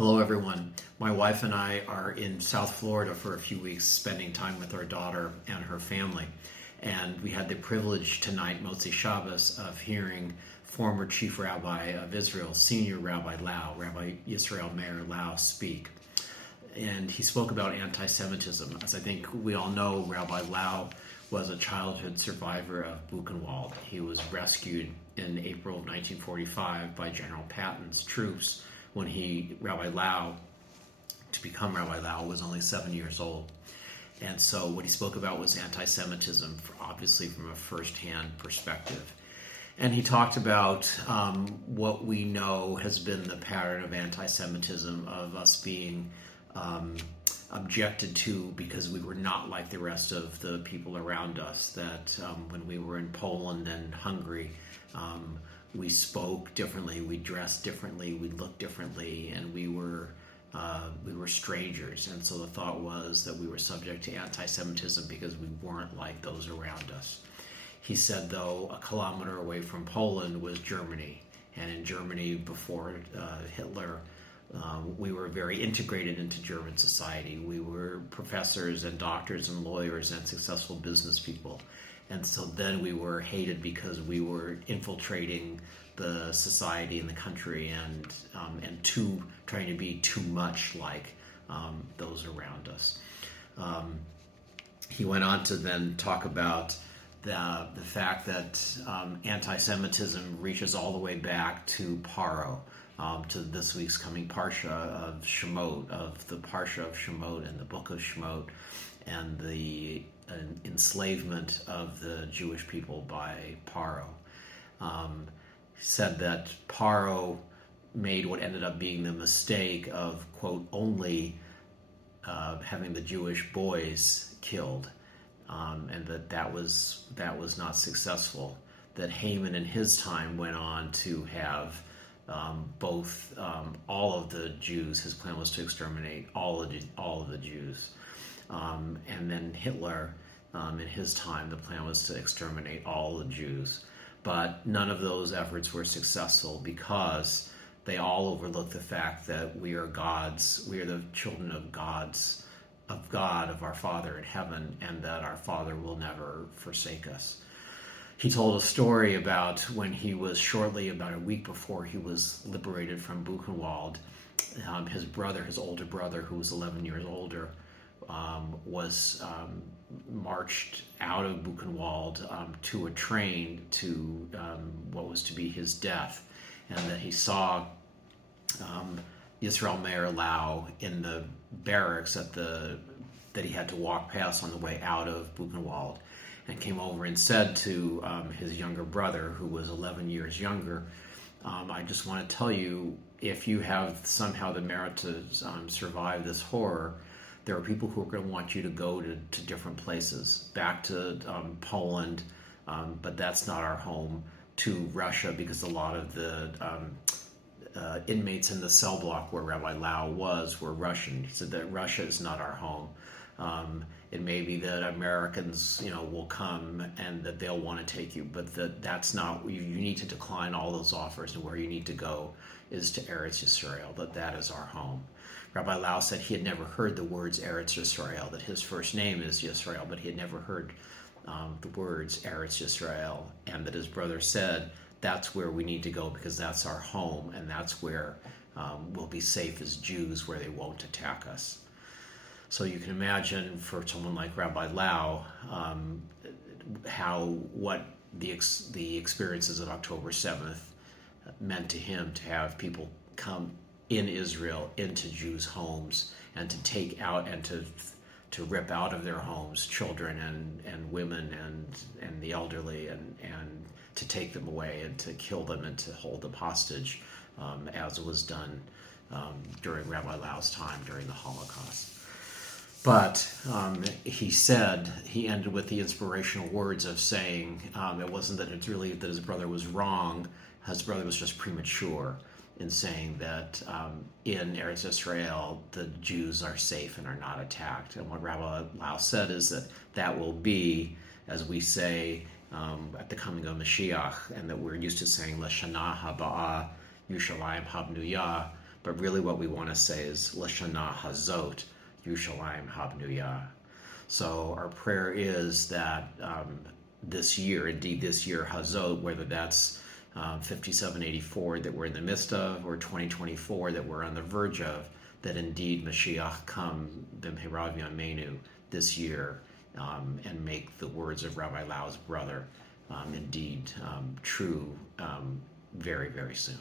Hello, everyone. My wife and I are in South Florida for a few weeks, spending time with our daughter and her family. And we had the privilege tonight, Motzi Shabbos, of hearing former Chief Rabbi of Israel, Senior Rabbi Lau, Rabbi Yisrael Meir Lau, speak. And he spoke about anti-Semitism. As I think we all know, Rabbi Lau was a childhood survivor of Buchenwald. He was rescued in April of 1945 by General Patton's troops when Rabbi Lau, to become Rabbi Lau, was only 7 years old. And so what he spoke about was anti-Semitism, obviously from a first-hand perspective. And he talked about what we know has been the pattern of anti-Semitism, of us being objected to because we were not like the rest of the people around us, that when we were in Poland and Hungary, we spoke differently, we dressed differently, we looked differently, and we were strangers. And so the thought was that we were subject to anti-Semitism because we weren't like those around us. He said, though, a kilometer away from Poland was Germany, and in Germany before Hitler, we were very integrated into German society. We were professors and doctors and lawyers and successful business people. And so then we were hated because we were infiltrating the society and the country and trying to be too much like those around us. He went on to then talk about the fact that anti-Semitism reaches all the way back to Paro, to this week's coming Parsha of Shemot, of the Parsha of Shemot and the book of Shemot, and the enslavement of the Jewish people by Paro. He said that Paro made what ended up being the mistake of, quote, only having the Jewish boys killed, and that was not successfof. That Haman in his time went on to have both all of the Jews. His plan was to exterminate all of the Jews. And then Hitler, in his time, the plan was to exterminate all the Jews. But none of those efforts were successful because they all overlooked the fact that we are gods, we are the children of God, of our Father in heaven, and that our Father will never forsake us. He told a story about when he was about a week before he was liberated from Buchenwald, his older brother, who was 11 years older, was marched out of Buchenwald to a train to what was to be his death, and that he saw Yisrael Meir Lau in the barracks that he had to walk past on the way out of Buchenwald, and came over and said to his younger brother, who was 11 years younger, I just want to tell you, if you have somehow the merit to survive this horror, there are people who are going to want you to go to different places, back to Poland, but that's not our home, to Russia, because a lot of the inmates in the cell block where Rabbi Lau were Russian. He said that Russia is not our home. It may be that Americans, will come and that they'll want to take you, but that's not. You need to decline all those offers, and where you need to go is to Eretz Yisrael. That is our home. Rabbi Lau said he had never heard the words Eretz Yisrael, that his first name is Yisrael, but he had never heard the words Eretz Yisrael, and that his brother said, that's where we need to go because that's our home, and that's where we'll be safe as Jews, where they won't attack us. So you can imagine for someone like Rabbi Lau, what the experiences of October 7th meant to him, to have people come in Israel into Jews' homes and to take out and to rip out of their homes children and women and the elderly and to take them away and to kill them and to hold them hostage, as was done during Rabbi Lau's time during the Holocaust. But he ended with the inspirational words of saying it wasn't that it's really that his brother was wrong, his brother was just premature in saying that in Eretz Israel the Jews are safe and are not attacked. And what Rabbi Lau said is that will be, as we say at the coming of Mashiach, and that we're used to saying L'shana haba'ah Yerushalayim habnuyah, But really what we want to say is Lashana Hazot Yerushalayim Habnuyah. So our prayer is that this year, Hazot, whether that's 5784 that we're in the midst of, or 2024 that we're on the verge of, that indeed Mashiach come b'meherav yameinu this year, and make the words of Rabbi Lau's brother indeed true very, very soon.